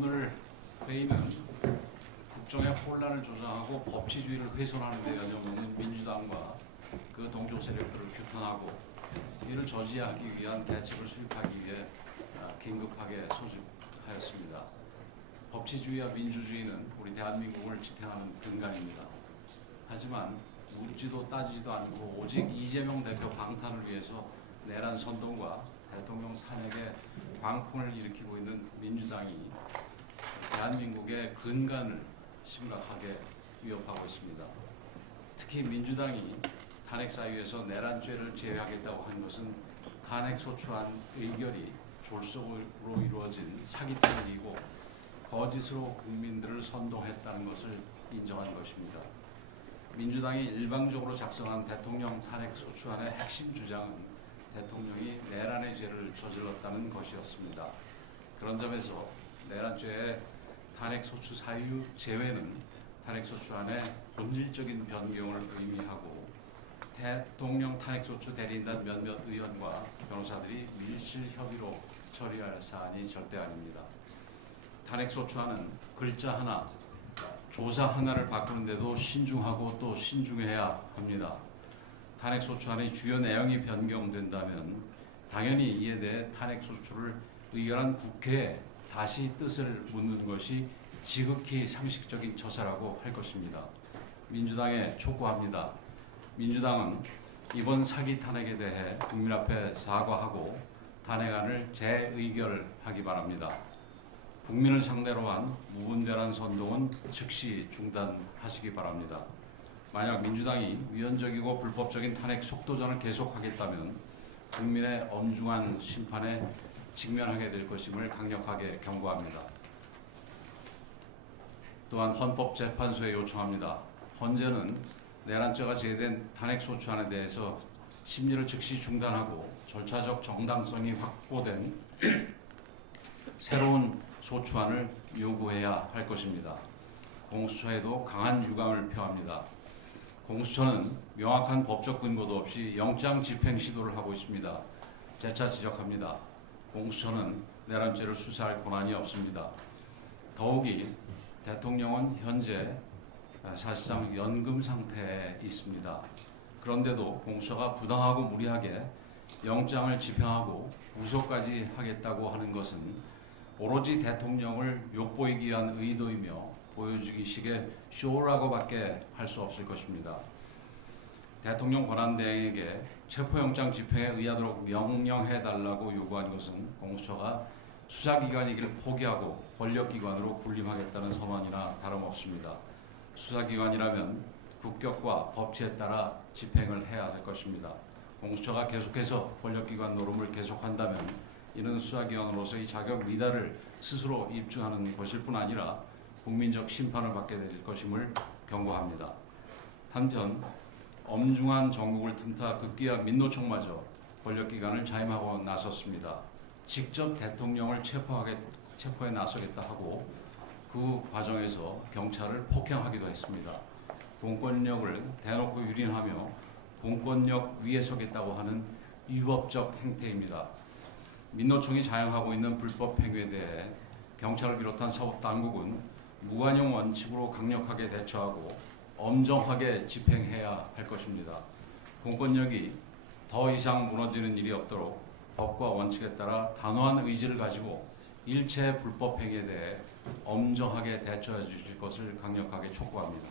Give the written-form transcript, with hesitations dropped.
오늘 회의는 국정의 혼란을 조장하고 법치주의를 훼손하는 데 연연하는 민주당과 그 동조 세력들을 규탄하고 이를 저지하기 위한 대책을 수립하기 위해 긴급하게 소집하였습니다. 법치주의와 민주주의는 우리 대한민국을 지탱하는 근간입니다. 하지만 묻지도 따지지도 않고 오직 이재명 대표 방탄을 위해서 내란 선동과 대통령 탄핵에 광풍을 일으키고 있는 민주당이 대한민국의 근간을 심각하게 위협하고 있습니다. 특히 민주당이 탄핵사유에서 내란죄를 제외하겠다고 한 것은 탄핵소추안 의결이 졸속으로 이루어진 사기탄핵이고 거짓으로 국민들을 선동했다는 것을 인정한 것입니다. 민주당이 일방적으로 작성한 대통령 탄핵소추안의 핵심 주장은 대통령이 내란의 죄를 저질렀다는 것이었습니다. 그런 점에서 내란죄의 탄핵소추 사유 제외는 탄핵소추안의 본질적인 변경을 의미하고 대통령 탄핵소추 대리인단 몇몇 의원과 변호사들이 밀실 협의로 처리할 사안이 절대 아닙니다. 탄핵소추안은 글자 하나, 조사 하나를 바꾸는데도 신중하고 또 신중해야 합니다. 탄핵소추안의 주요 내용이 변경된다면 당연히 이에 대해 탄핵소추를 의결한 국회에 다시 뜻을 묻는 것이 지극히 상식적인 처사라고 할 것입니다. 민주당에 촉구합니다. 민주당은 이번 사기 탄핵에 대해 국민 앞에 사과하고 탄핵안을 재의결하기 바랍니다. 국민을 상대로 한 무분별한 선동은 즉시 중단하시기 바랍니다. 만약 민주당이 위헌적이고 불법적인 탄핵 속도전을 계속하겠다면 국민의 엄중한 심판에 직면하게 될 것임을 강력하게 경고합니다. 또한 헌법재판소에 요청합니다. 헌재는 내란죄가 제외된 탄핵소추안에 대해서 심리를 즉시 중단하고 절차적 정당성이 확보된 새로운 소추안을 요구해야 할 것입니다. 공수처에도 강한 유감을 표합니다. 공수처는 명확한 법적 근거도 없이 영장 집행 시도를 하고 있습니다. 재차 지적합니다. 공수처는 내란죄를 수사할 권한이 없습니다. 더욱이 대통령은 현재 사실상 연금 상태에 있습니다. 그런데도 공수처가 부당하고 무리하게 영장을 집행하고 구속까지 하겠다고 하는 것은 오로지 대통령을 욕보이기 위한 의도이며 보여주기식의 쇼라고밖에 할 수 없을 것입니다. 대통령 권한대행에게 체포영장 집행에 의하도록 명령해달라고 요구한 것은 공수처가 수사기관이기를 포기하고 권력기관으로 군림하겠다는 선언이나 다름없습니다. 수사기관이라면 국격과 법치에 따라 집행을 해야 할 것입니다. 공수처가 계속해서 권력기관 노름을 계속한다면 이는 수사기관으로서의 자격 미달을 스스로 입증하는 것일 뿐 아니라 국민적 심판을 받게 될 것임을 경고합니다. 한편 엄중한 정국을 틈타 급기야 민노총마저 권력기관을 자임하고 나섰습니다. 직접 대통령을 체포에 나서겠다 하고 그 과정에서 경찰을 폭행하기도 했습니다. 공권력을 대놓고 유린하며 공권력 위에 서겠다고 하는 위법적 행태입니다. 민노총이 자행하고 있는 불법 행위에 대해 경찰을 비롯한 사법당국은 무관용 원칙으로 강력하게 대처하고 엄정하게 집행해야 할 것입니다. 공권력이 더 이상 무너지는 일이 없도록 법과 원칙에 따라 단호한 의지를 가지고 일체 불법 행위에 대해 엄정하게 대처해 주실 것을 강력하게 촉구합니다.